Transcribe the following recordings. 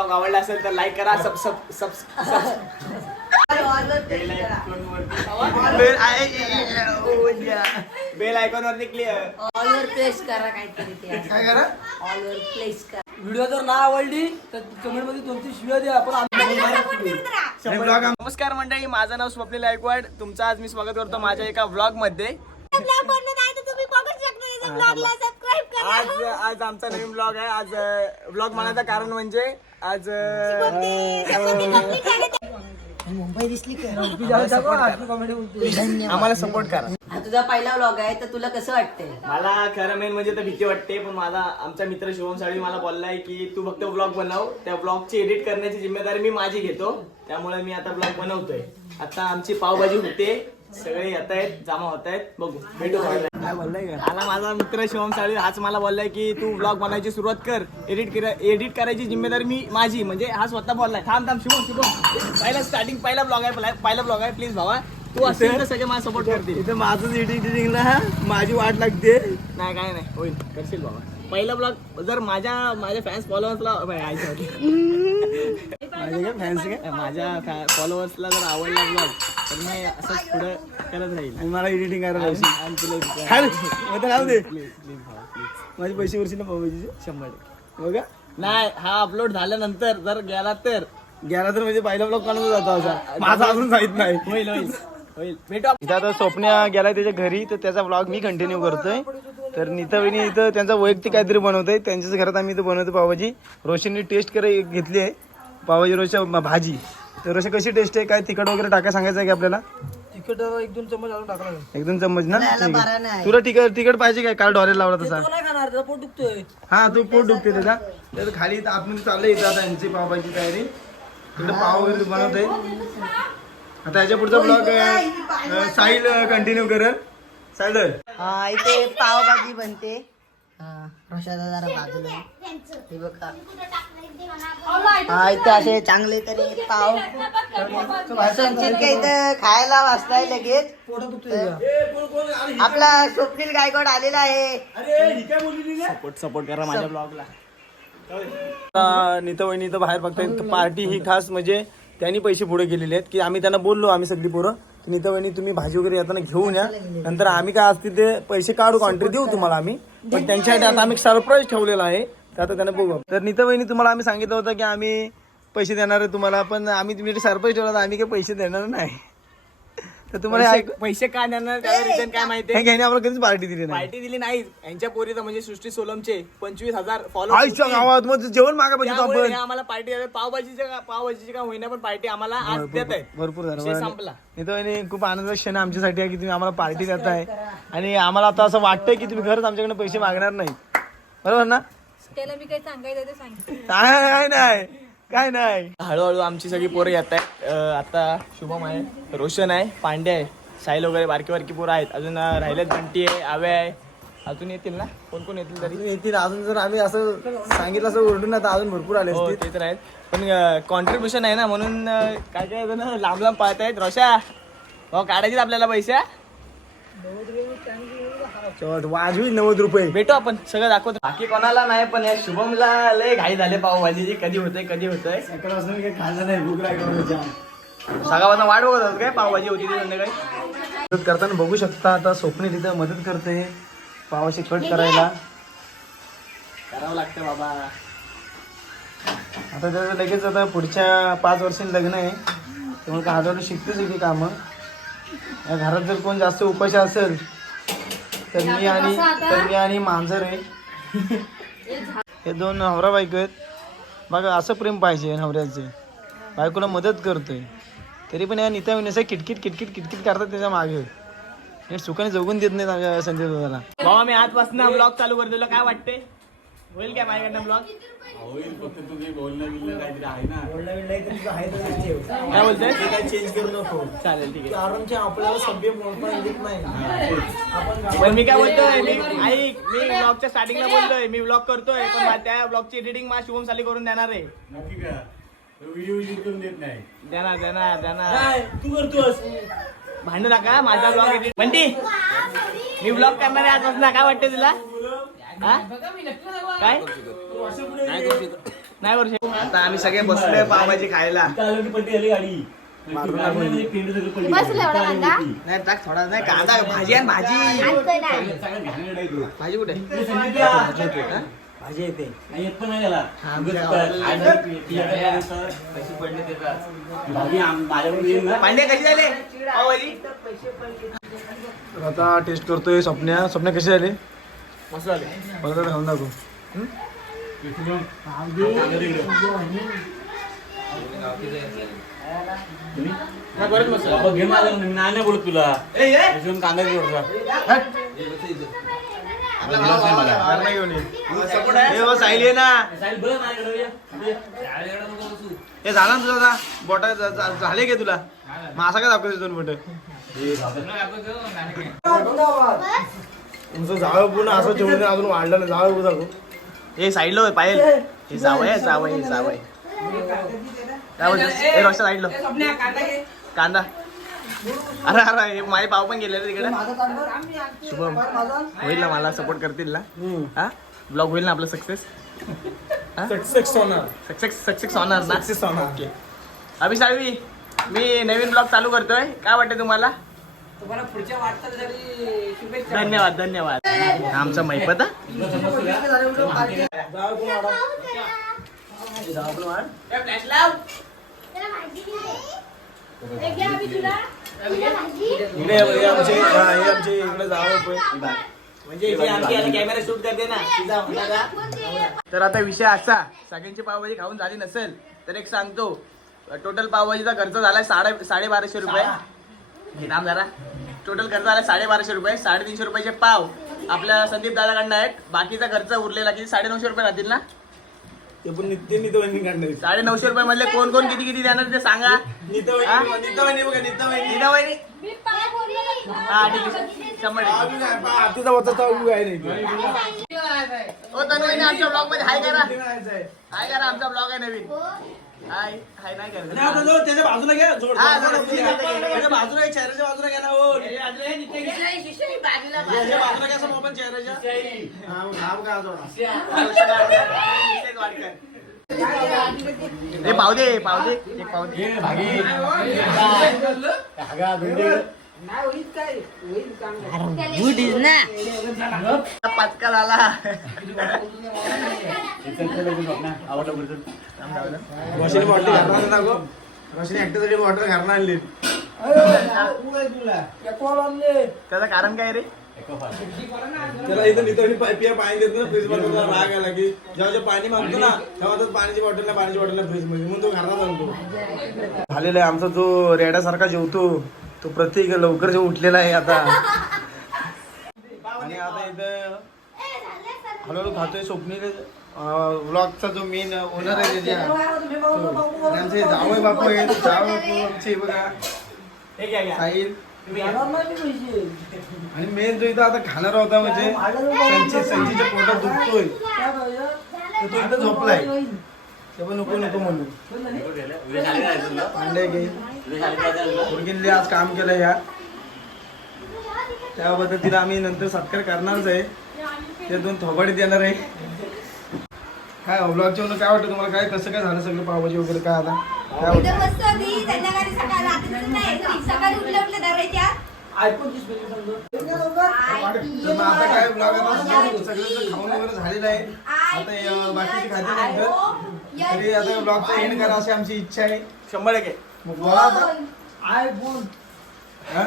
आवडला असेल तर लाईक करा, बेल आयकॉन वरती क्लिअर ऑल वर प्लेस करा काहीतरी ते. काय करा ऑल वर प्लेस करा. व्हिडिओ जर ना आवडली तर कमेंट मध्ये 2-3 शिव्या द्या. आपण नमस्कार मंडळी, माझं नाव स्वप्नील गायकवाड. तुमचं आज मी स्वागत करतो माझ्या एका व्लॉग मध्ये. आज आमचा नवीन ब्लॉग आहे. आज ब्लॉग म्हणायचं कारण म्हणजे आज मुंबई दिसली का? आम्हाला सपोर्ट करा. हा तुझा पहिला व्लॉग आहे तर तुला कसं वाटतंय? मला खरं मेन म्हणजे तर भीती वाटते, पण माझा आमचा मित्र शिवम साळवी मला बोललाय की तू फक्त ब्लॉग बनव, त्या ब्लॉगची एडिट करण्याची जिम्मेदारी मी माझी घेतो. त्यामुळे मी आता ब्लॉग बनवतोय. आता आमची पावभाजी होते, सगळे येत आहेत, जमा होत आहेत, बघू भेटू. काय बोललाय का? मला माझा मित्र शिवम साळवी हाच मला बोललाय की तू ब्लॉग बनायची सुरुवात कर, एडिट करायची जिम्मेदारी मी माझी, म्हणजे हा स्वतः बोललाय. थांब शिवम पहिला ब्लॉग आहे प्लीज भावा, तू असेल तर सगळे मला सपोर्ट करतील. इथं माझंच एडिटिंगला माझी वाट लागते. नाही काय नाही, होईल, करशील बाबा. पहिला ब्लॉग जर माझ्या फॅन्स फॉलोअर्सला माझ्या फॉलोअर्सला जर आवडला ब्लॉग तर मी असंच पुढे करत राहील. आणि मला एडिटिंग करायला आणि तुला राहू दे. प्लीज भावा प्लीज. माझे पैसे वरची ना पावभाजीचे 100% बघा. नाही, हा अपलोड झाल्यानंतर जर गेला तर गेला तर म्हणजे पहिला ब्लॉग काढून जातो असा. माझा अजून जायत नाही. होईल भेटू. इथं आता स्वप्न्या गेलाय त्याच्या घरी, तर त्याचा ब्लॉग मी कंटिन्यू करतोय. तर नीतावहिनी इथं त्यांचा वैयक्तिक काहीतरी बनवतोय. त्यांच्याच घरात आम्ही इथं बनवतो पावभाजी. रोशननी टेस्ट घेतली आहे पावभाजी रोजच्या भाजी. तर रोशन कशी टेस्ट आहे, काय तिखट वगैरे टाका सांगायचं आहे की आपल्याला? तिखट 1-2 चमच आणून टाकला. 1-2 चम्मच ना? याला ठीक बारा आहे. नाही. तुला तिखट पाहिजे काय? काल डॉरेल लावला तसा. तो नाही खाणार, त्याचा पोट दुखतोय. हा, तू पोट दुखते त्याचा. तर खाली इथं आतमध्ये चाललंय इथं आता यांची पावभाजी तयारी. तिकडे पाव वगैरे बनवतोय. आता याच्या पुढचा ब्लॉग साहिल कंटिन्यू करेल. साहिल हा इथे पावभाजी बनते. हा प्रसादा जरा बाजूला हे बघा. हा इथे असे चांगले तरी पाव संचित काही इथं खायला वाचलाय लगेच. पोट दुखतोय. आपला स्वप्नील गायकवाड आलेला आहे. सपोर्ट करा माझ्या ब्लॉगला. नीतावहिनी इथं बाहेर बघताय. पार्टी ही खास म्हणजे त्यांनी पैसे पुढे केलेले आहेत की आम्ही त्यांना बोललो, आम्ही सगळी पोरं नीतावहिनी तुम्ही भाजी वगैरे येताना घेऊन या, नंतर आम्ही काय असतील ते पैसे काढू, कॉन्ट्री देऊ तुम्हाला आम्ही. पण त्यांच्यासाठी आता आम्ही सरप्राईज ठेवलेला आहे, तर आता त्यांना बघू. तर नीतावहिनी तुम्हाला आम्ही सांगितलं होतं की आम्ही पैसे देणार आहे तुम्हाला, पण आम्ही तुम्ही सरप्राईज ठेवला तर आम्ही काही पैसे देणार नाही. तर तुम्हाला पैसे काय देणार त्याला रिटर्न काय माहिती? घ्यायने आम्हाला कधीच पार्टी दिली नाही. पार्टी दिली नाही. यांच्या पोरीचं म्हणजे सृष्टी सोलमचे 25,000 आईच्या फॉलोअर्स. गावात मग जेवण मागा पाहिजे आपण. आम्हाला पार्टी पावभाजीची का होईना, पण पार्टी आम्हाला आज देत आहेत. भरपूर विषय संपला. नीतावहिनी खूप आनंदाचा क्षण आहे आमच्यासाठी आहे की तुम्ही आम्हाला पार्टी देताय. आणि आम्हाला आता असं वाटतंय की तुम्ही खरंच आमच्याकडे पैसे मागणार नाही, बरोबर ना? त्याला मी काही सांगायचं ते सांगितलं. काय नाही. हळूहळू आमची सगळी पोरं येत आहेत. आता शुभम आहे, रोशन आहे, पांडे आहे, साहिल वगैरे बारकी पोरं आहेत. अजून राहिलेत बंटी आहे, आवे आहे. अजून येतील ना? कोण येतील तरी येतील अजून. जर आम्ही असं सांगितलं असं ओरडून ना तर अजून भरपूर आले हो, असतील. ते तर आहेत. पण कॉन्ट्रीब्युशन आहे ना, म्हणून काय जण लांब पळत आहेत. रोशा भाऊ काढायचे आपल्याला पैसे. वाजवी 90 रुपये. भेटू आपण, सगळं दाखवतो. बाकी कोणाला नाही, पण या शुभमला लय घाई झाले पावभाजीची. कधी होतंय काही खाल्लं नाही, भूक लागली. सकाळपासून वाट बघत होतो काय पावभाजी होती ती संध्याकाळी. मदत करताना बघू शकता. आता स्वप्नील तिथं मदत करते पावाशी कट करायला. करावं लागतं बाबा. आता त्याचं लगेच आता पुढच्या 5 वर्षांनी लग्न आहे, त्यामुळे हळूहळू शिकते सगळी कामं. या घरात जर कोण जास्त उपाशी असेल तर मी आणि मांजर आहे. हे 2 नवरा बायको आहेत. बघा असं प्रेम पाहिजे नवऱ्याचे. बायकोला मदत करतोय तरी पण या नीतावहिनी असं किटकिट करतात त्याच्या मागे. नीट सुखाने जगून देत नाही संजय दादाला. बाबा मी आजपासून ब्लॉग चालू कर दिला. काय वाटते, होईल काय माझ्याकडनं ब्लॉग? होईल, फक्त तुम्ही बोलणं काहीतरी आहे ना. काय बोलतोय? काही चेंज करू नको. चालेल, ठीक आहे. कारण आपल्याला सभ्य बोलता येत नाही. पण मी काय बोलतोय, मी ब्लॉगच्या स्टार्टिंगला बोलतोय मी ब्लॉग करतोय, पण त्या ब्लॉगची एडिटिंग मला शुभम साली करून देणार आहे. नक्की का? व्हिडिओ एडिट करून देत नाही. देणार. तू करतोस भांडू नका, माझा ब्लॉग एडिट. म्हणती मी ब्लॉग करणार आहे आजपासून. काय वाटतं तुला? हा? काय नाही वर्ष आता आम्ही सगळे बसलोय पावभाजी खायला. पट्टी आली गाडी बसलं एवढा कांदा? नाही टाक थोडा नाही कांदा भाजी आणि भाजी आणतोय ना. भाजी कुठे हा? भाजी येते येत पण नाही त्याला माझ्याकडून येईल ना. पांडे कशी झाले पावभाजी तर आता टेस्ट करतोय स्वप्न्या कशी झाली मस्त झाले. बरोबर खाऊन दाखव. नाही परत मस्त बाबा घे माझा नाही बोलत तुला त्याच्यावरून कांदा जोडला आपला भाव घरला घेऊन ये. हे बस साहिल ये ना हे झाला ना तुझा आता बोटा झाले का तुला मासा काय दाखवते दोन बोट तुमचं जावं पूर्ण असं जेवण अजून वाढलं नाही जावं दाखव. हे साईडला होय पायल हे जावय जावय जावय काय बोलतोस हे रस्ता साईडला कांदा अरे अरे हे माझे पाव पण गेले तिकडे शुभम होईल ना मला सपोर्ट करतील ना हा ब्लॉग होईल ना आपलं सक्सेस सक्सेस होणार सक्सेस होणार ना सक्सेस होणार. ओके अभिसाळवी मी नवीन ब्लॉग चालू करतोय काय वाटतं तुम्हाला तुम्हाला पुढच्या वाटचालीसाठी शुभेच्छा. धन्यवाद धन्यवाद आमचा मैपत आमचे इकडे जावं म्हणजे कॅमेरा शूट करते ना. तर आता विषय असा सगळ्यांची पावभाजी खाऊन झाली नसेल तर एक सांगतो टोटल पावभाजीचा खर्च झालाय 1250 रुपये. हे नाम जरा टोटल खर्च झाला 1250 रुपये. 350 रुपयाचे पाव आपल्या संदीप दादाकडनं आहेत. बाकीचा खर्च उरलेला किती 950 रुपये राहतील ना. ते पण नित्यवहिनी काढणार 950 रुपये मधले कोण कोण किती किती देणार ते सांगा. नित्यवहिनी बघा नित्यवहिनी नीता वहिनी? मी पाव बोलले ना. हा ठीक आहे 100%. आतीचा होता तो आहे नाही. हो तन्वयनी आमच्या ब्लॉग मध्ये हाय करा हाय करा आमचा ब्लॉग आहे नवीन हाय हाय नाही करत त्याच्या बाजूला घ्या जोड हा, जोड, जोड, जोड. त्याच्या बाजूला घ्या, चेहऱ्याच्या बाजूला घ्या ना हो. त्याच्या बाजूला घ्या असं मोबाईल चेहऱ्याच्या हा, मग हा बघा, हा जोडा. हे पावदे एक पावदे गुड इज ना पाचका झाला रोशनी बॉटल घरला ना गो. रोशनी ऍक्टरसाठी बॉटल घरला आणली. त्याचं कारण काय रे त्याला इथं नितवणी पिया पाणी देतो ना फ्रीज मध्ये त्याला राग आला की जेव्हा पाणी मागतो ना तेव्हा तो पाण्याची बॉटल फ्रीज मध्ये म्हणून तो घरला आणतो. झालेला आहे आमचा जो रेड्यासारखा जेवतो तो प्रत्येक लवकर जो उठलेला आहे आता. आणि आता इथं हळूहळू खातोय. स्वप्नील व्लॉगचा जो मेन ओनर आहे त्याच्या आमचे जावई बापू आहेत. जावई बापू आमचे बघा हे घ्या घ्या साहिल. आणि मेन जो इथं आता खाणार होता म्हणजे संजीच्या पोटात दुखतोय तर तो इथं झोपलाय. ते पण नको नको म्हणून पांडे घे मुलगीने आज काम केलं ह्या त्याबद्दल तिला आम्ही नंतर सत्कार करणारच आहे. ते 2 थोबाडे देणार आहे. काय ब्लॉगच्या म्हणून काय वाटतं तुम्हाला काय कसं काय झालं सगळं पावभाजी वगैरे काय आता काय वाटतं? एकदम मस्त होती. संध्याकाळी सकाळी रात्री नाही सकाळी उठल्या उठल्या धरायच्या. तर मग आता काय ब्लॉग आता सगळं खाऊन वगैरे झालेलं आहे. आता बाकीचे खाते नंतर तरी आता ब्लॉगचा एंड करा अशी आमची इच्छा आहे. 100%. मग बोला आता हा?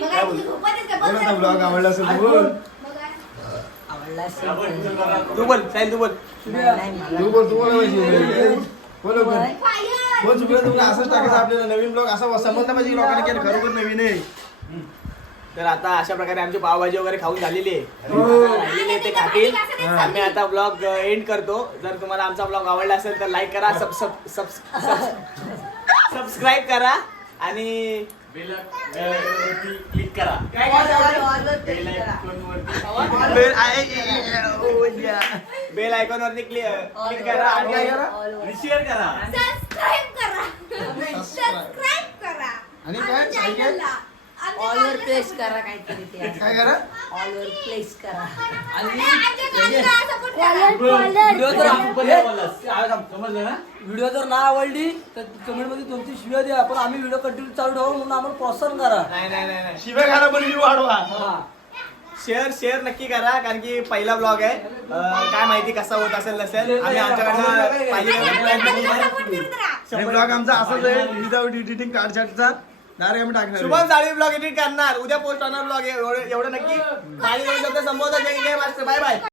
मग काय तुझी झोपतच का? बोल आता ब्लॉग आवडला असेल तर बोल. आवडला असेल तू बोल साहिल तू बोल तू बोल बोल बोल फायर. बोल चुकलं तुला असंच टाकायचं आपल्याला नवीन ब्लॉग असा समजला पाहिजे लोकांनी केलं खरोखर नवीन आहे. तर आता अशा प्रकारे आमची पावभाजी वगैरे खाऊन झालेली आहे. हो. राहिलेली आहे ते खातील. आम्ही आता ब्लॉग एंड करतो. जर तुम्हाला आमचा ब्लॉग आवडला असेल तर लाईक करा सबस्क्राईब करा आणि क्लिक करा बेल आयकॉन वरती क्लिक करा आणि शेअर करा सबस्क्राईब करा. सबस्क्राईब करा. आणि काय चॅनलला. ऑलवर प्रेस करा काहीतरी ते काय करा ऑलवर प्लेस करा. समजलं ना? व्हिडिओ जर नाही आवडली तर कमेंट मध्ये 2-3 शिव्या द्या, पण आम्ही व्हिडिओ कंटिन्यू चालू ठेवू म्हणून आम्हाला प्रोत्साहन करा. नाही शिव्या खायला पण व्ह्यू वाढवा. शेअर नक्की करा, कारण की पहिला ब्लॉग आहे. काय माहिती कसा होत असेल नसेल. आम्ही आमच्याकडनं पाहिजे तेवढा प्रयत्न करू. हे ब्लॉग आमचा असाच आहे विदाउट एडिटिंग कार्डचा डायरेक्ट आम्ही टाकणार. शुभम साळवी ब्लॉग एडिट करणार, उद्या पोस्ट होणार ब्लॉग. एवढं नक्की. माझे दोन शब्द संबोधन. Bye bye.